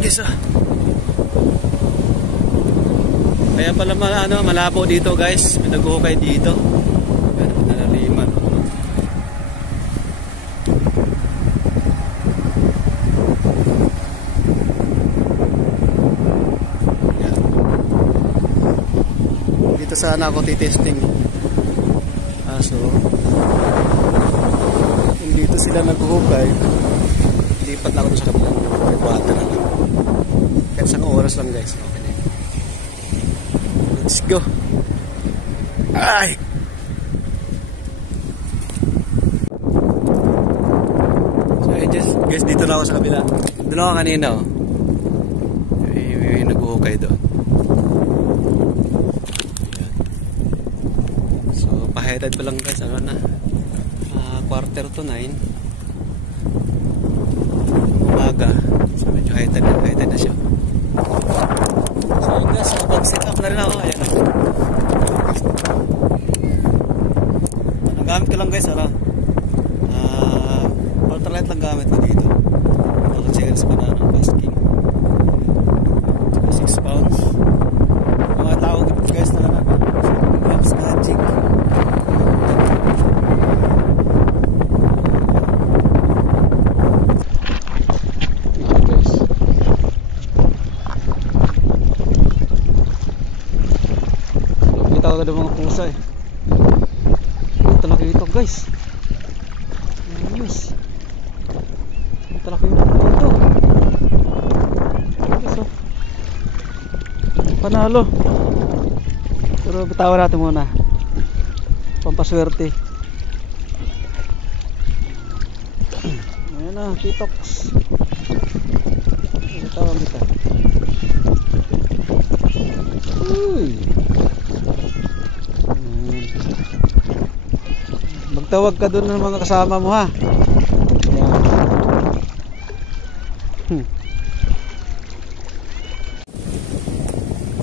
guys, ah. Kaya pala malabo dito guys, may naghuhukay dito. Pero nalaliman. Yan. Dito sana ako titesting. So kung dito sila naghuhukay, lipat na ako sa kabilang water na lang. Kahit isang oras lang guys. Okay na. Let's go. Ay! So guys, dito na ako sa kabila. Doon ako kanina, oh. May naghuhukay doon. So paheaded pa lang guys. Ano na? 8:45 umaga. So medyo high-tide na siya. So guys, mag-set up na rin ako. Ayan. Ang gamit ko lang guys, ultralight lang gamit ko dito. Ito checkers pa na ng basking. 6 pounds. Mga tao guys na Gloves Magic. Ada mga pusa eh. Ito laki ito guys. Ayos. Ito laki ito. So, panalo. Pero bitawan natin muna. Pampaswerte. Ayan na, titoks. Bitawan kita. Uy. Magtawag ka doon ng mga kasama mo ha.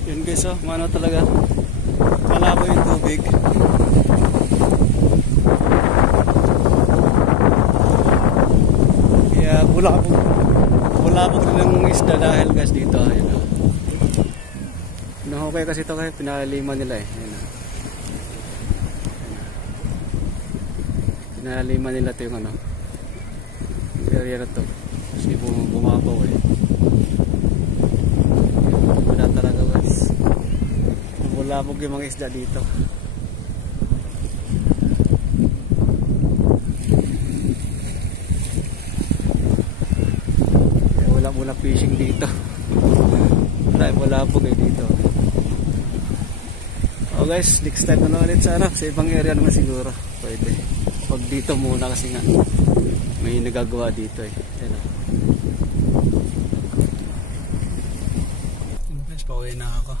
Yun guys, oh, mano talaga. Malabo yung tubig. Kaya bulabog na ng isda dahil guys dito. Ayun, oh. Nahukay kasi ito kaya pinalaliman nila eh. Ayun, oh. Pinalaliman nila ito yung area na to kasi bumabaw eh. Wala talaga guys, bulabog yung mga isda dito. Kaya wala muna fishing dito. Wala bulabog eh dito. Oh guys, next time na ulit sa sa ibang area naman siguro pwede. Pag dito muna kasi nga may nagagawa dito eh. Ayan o. Guys, pauwi na ako.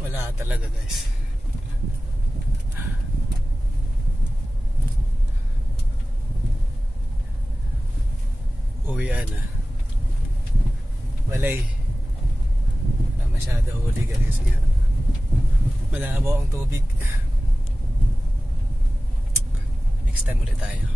Wala talaga guys. Uwian na. Walay. Wala masyado huli guys kasi nga malabo ang tubig. Next time ulit tayo.